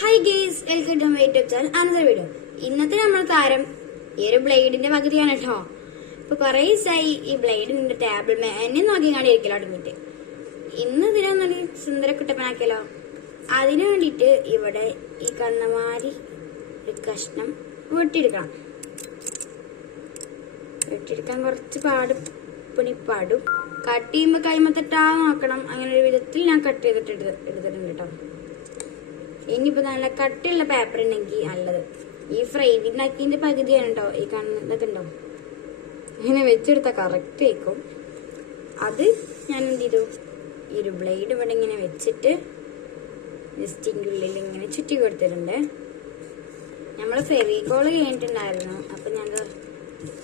Hi guys, welcome to my YouTube channel another video. ഇന്നത്തെ നമ്മൾ താരം ഈ ഒരു ബ്ലേഡിന്റെ പകുതിയാണ് കേട്ടോ. ഇപ്പൊ കുറെ ദിവസമായി ഈ ബ്ലേഡിന്റെ ടേബിൾ എന്നെ നോക്കി ഇരിക്കലോ അടങ്ങിട്ട്. ഇന്ന് ഇതിനൊന്നൊരു സുന്ദര കുട്ടപ്പനാക്കിയല്ലോ. അതിനു വേണ്ടിട്ട് ഇവിടെ ഈ കണ്ണമാരി ഒരു കഷ്ണം വെട്ടിയെടുക്കണം. വെട്ടിയെടുക്കാൻ കുറച്ച് പണിപ്പാടും. കട്ട് ചെയ്യുമ്പോ കൈമത്തിട്ടാ നോക്കണം. അങ്ങനെ ഒരു വിധത്തിൽ ഞാൻ കട്ട് ചെയ്തിട്ട് എടുത്തിട്ടുണ്ട് കേട്ടോ. ഇനിയിപ്പോ നല്ല കട്ടിയുള്ള പേപ്പർ ഉണ്ടെങ്കിൽ നല്ലത്. ഈ ഫ്രൈഡിന്റെ അക്കിന്റെ പകുതിയാണ് കേട്ടോ ഈ കാണുന്നതൊക്കെ ഉണ്ടോ. ഇങ്ങനെ വെച്ചെടുത്താൽ കറക്റ്റ് ആയിക്കും. അത് ഞാൻ എന്ത് ചെയ്തു, ഈ ഒരു ബ്ലേഡ് ഇവിടെ ഇങ്ങനെ വെച്ചിട്ട് ജസ്റ്റ് ഉള്ളിൽ ഇങ്ങനെ ചുറ്റി കൊടുത്തിട്ടുണ്ട്. നമ്മള് ഫെവിക്കോള് കഴിഞ്ഞിട്ടുണ്ടായിരുന്നു. അപ്പൊ ഞാൻ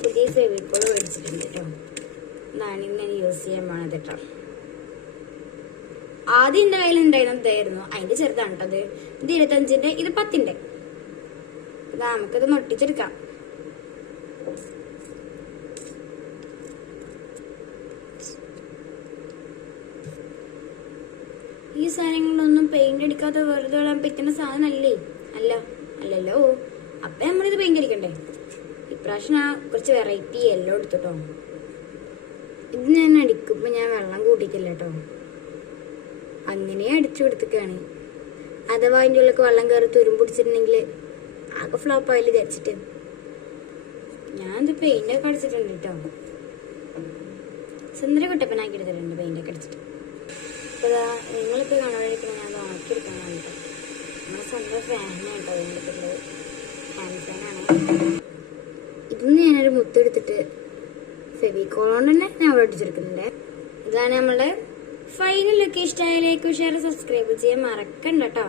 പുതിയ ഫെവിക്കോള് മേടിച്ചിട്ടുണ്ട് കേട്ടോ. ഇതാണ് ഇങ്ങനെ യൂസ് ചെയ്യാൻ പോണത് കേട്ടോ. ആദ്യം എന്റെ കയ്യിൽ ഉണ്ടായിരുന്നു, അതിന്റെ ചെറുതാണ് കേട്ടത്. ഇത് 25-ന്റെ, ഇത് 10-ന്റെ. നമുക്കിത് നൊട്ടിച്ചെടുക്കാം. ഈ സാധനങ്ങളൊന്നും പെയിന്റ് അടിക്കാതെ വെറുതെ കളയാൻ പറ്റുന്ന സാധനമല്ലേ? അല്ലല്ലോ. അപ്പൊ നമ്മളിത് പെയിന്റ് അടിക്കണ്ടേ? ഇപ്രാവശ്യം ഞാൻ കുറച്ച് വെറൈറ്റി യെല്ലോ എടുത്തോട്ടോ. ഇത് ഞാൻ അടിക്കുമ്പോ ഞാൻ വെള്ളം കൂട്ടിക്കില്ല കേട്ടോ. അങ്ങനെ അടിച്ചു കൊടുത്തേക്കാണ്. അഥവാ അതിൻ്റെ ഉള്ളിൽ വെള്ളം കയറി തുരുമ്പിടിച്ചിട്ടുണ്ടെങ്കിൽ ആകെ ഫ്ലോപ്പ് ആയാലും വിചാരിച്ചിട്ട് ഞാനിത് പെയിന്റൊക്കെ അടിച്ചിട്ടുണ്ട് കേട്ടോ. സുന്ദര കുട്ടപ്പനാക്കി എടുത്തിട്ടുണ്ട് പെയിന്റൊക്കെ അടിച്ചിട്ട്. അപ്പൊ നിങ്ങളിപ്പോ കാണാതിരിക്കണം, ഞാൻ നോക്കിയെടുക്കണം കേട്ടോ. നമ്മുടെ സ്വന്തം ഫാനാണ് കേട്ടോ വേണ്ടിയിട്ടുള്ളത്. ഹാൻഡ് ഫാനാണ്. ഇതൊന്ന് ഞാനൊരു മുത്തെടുത്തിട്ട് ഫെവിക്കോളോണ്ട് തന്നെ ഞാൻ അവിടെ അടിച്ചെടുക്കുന്നുണ്ട്. ഇതാണ് നമ്മളുടെ ഫൈനൽ ലുക്ക്. ഇഷ്ടമായ ലൈക്ക്, ഷെയർ, സബ്സ്ക്രൈബ് ചെയ്യാൻ മറക്കണ്ട കേട്ടോ.